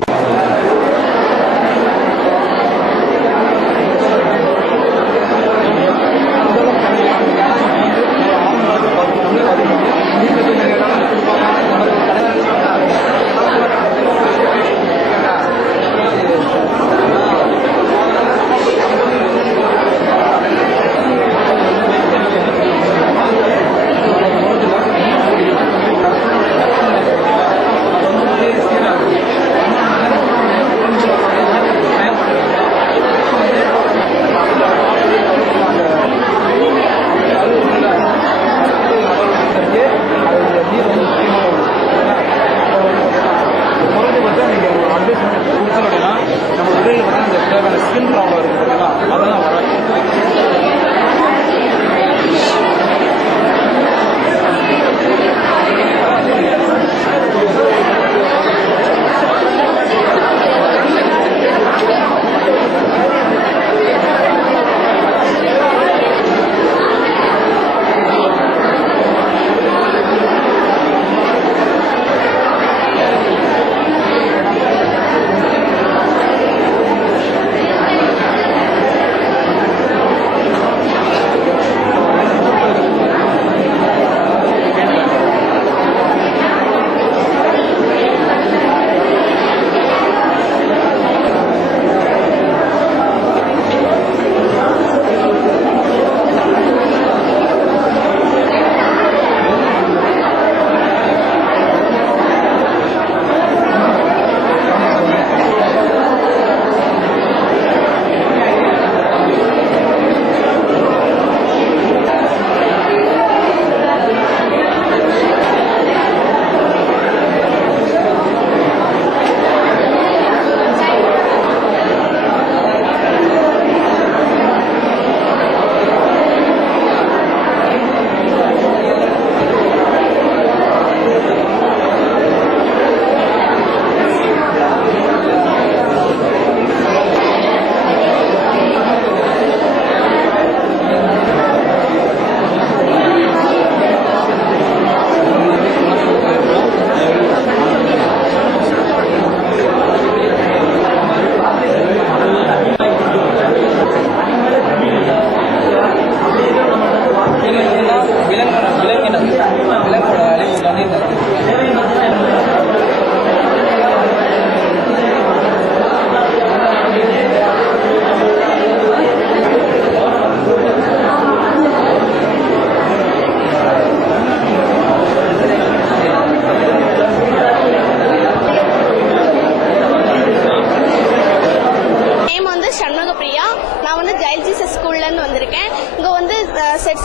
you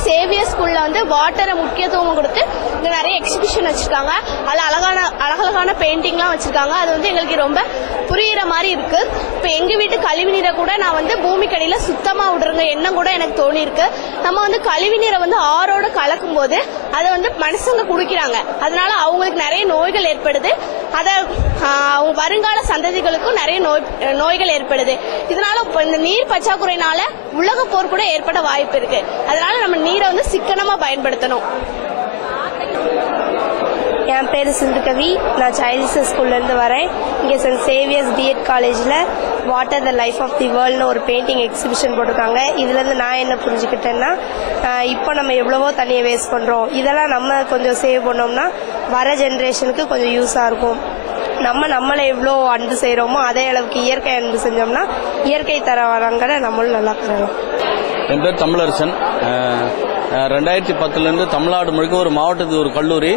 Xavier ஸ்கூலில் வந்து வாட்டரை முக்கியத்துவம் கொடுத்து இங்கே நிறைய எக்ஸிபிஷன் வச்சுருக்காங்க. அதில் அழகான அழகழகான பெயிண்டிங்லாம் வச்சுருக்காங்க. அது வந்து எங்களுக்கு ரொம்ப புரியிற மாதிரி இருக்கு. இப்போ எங்கள் வீட்டு கழிவு நீரை கூட நான் வந்து பூமிக்கடியில் சுத்தமாக விடுறங்க. எண்ணம் கூட எனக்கு தோணி இருக்கு நம்ம வந்து கழிவு நீரை வந்து ஆறோட கலக்கும் போது அதை வந்து மனுஷங்க குடிக்கிறாங்க. அதனால அவங்களுக்கு நிறைய நோய்கள் ஏற்படுது. அதை வருங்கால சந்ததிகளுக்கும் நிறைய நோய் நோய்கள் ஏற்படுது. இதனால இந்த நீர் பற்றாக்குறையினால உலக போர் கூட ஏற்பட வாய்ப்பு இருக்கு. அதனால நம்ம நீரை வந்து சிக்கனமா பயன்படுத்தணும். என் பேர் சிந்துகவி. நான் சைல்ட்ஸ் ஸ்கூல்லேருந்து வரேன். இங்கே சென்ட் சேவியர்ஸ் பிஎட் காலேஜில் water the life of the வேர்ல்டுன்னு ஒரு பெயிண்டிங் எக்ஸிபிஷன் போட்டிருக்காங்க. இதுலேருந்து நான் என்ன புரிஞ்சுக்கிட்டேன்னா இப்போ நம்ம எவ்வளவோ தண்ணியை வேஸ்ட் பண்ணுறோம் இதெல்லாம் நம்ம கொஞ்சம் சேவ் பண்ணோம்னா வர ஜென்ரேஷனுக்கு கொஞ்சம் யூஸாக இருக்கும். நம்ம நம்மளை எவ்வளோ அன்பு செய்கிறோமோ அதே அளவுக்கு இயற்கை அன்பு செஞ்சோம்னா இயற்கை தர வரங்களை நம்மளும் நல்லா பெறலாம். என் பேர் தமிழரசன். ரெண்டாயிரத்தி பத்துலேருந்து தமிழ்நாடு முழுக்க ஒரு மாவட்டத்துக்கு ஒரு கல்லூரி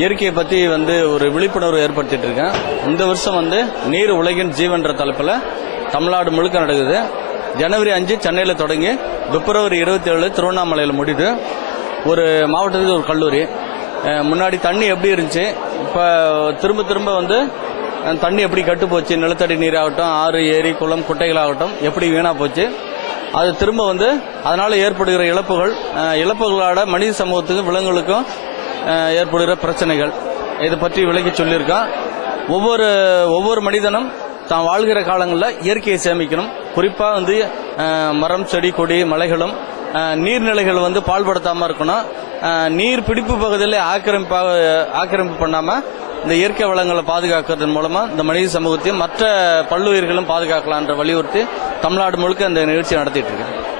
இயற்கையை பற்றி வந்து ஒரு விழிப்புணர்வு ஏற்படுத்திட்டு இருக்கேன். இந்த வருஷம் வந்து நீர் உலகின் ஜீவன்ற தலைப்பில் தமிழ்நாடு முழுக்க நடக்குது. ஜனவரி அஞ்சு சென்னையில் தொடங்கி பிப்ரவரி இருபத்தி ஏழு திருவண்ணாமலையில் முடியுது. ஒரு மாவட்டத்துக்கு ஒரு கல்லூரி. முன்னாடி தண்ணி எப்படி இருந்துச்சு? இப்போ திரும்ப திரும்ப வந்து தண்ணி எப்படி கட்டு போச்சு? நிலத்தடி நீர் ஆகட்டும் ஆறு ஏரி குளம் குட்டைகளாகட்டும் எப்படி வீணா போச்சு? அது திரும்ப வந்து அதனால ஏற்படுகிற இழப்புகள் இழப்புகளோட மனித சமூகத்துக்கும் விலங்குகளுக்கும் ஏற்படுகிற பிரச்சனைகள். இதை பற்றி விளக்கி சொல்லியிருக்கான் ஒவ்வொரு ஒவ்வொரு மனிதனும் தான் வாழ்கிற காலங்களில் இயற்கையை சேமிக்கணும். குறிப்பாக வந்து மரம் செடி கொடி மலைகளும் நீர்நிலைகள் வந்து பால்படுத்தாமல் இருக்கணும். நீர் பிடிப்பு பகுதியில் ஆக்கிரமிப்பாக ஆக்கிரமிப்பு பண்ணாமல் இந்த இயற்கை வளங்களை பாதுகாக்கிறதன் மூலமாக இந்த மனித சமூகத்தையும் மற்ற பல்லுயிர்களும் பாதுகாக்கலான்ற வலியுறுத்தி தமிழ்நாடு முழுக்க இந்த நிகழ்ச்சி நடத்திட்டு இருக்கு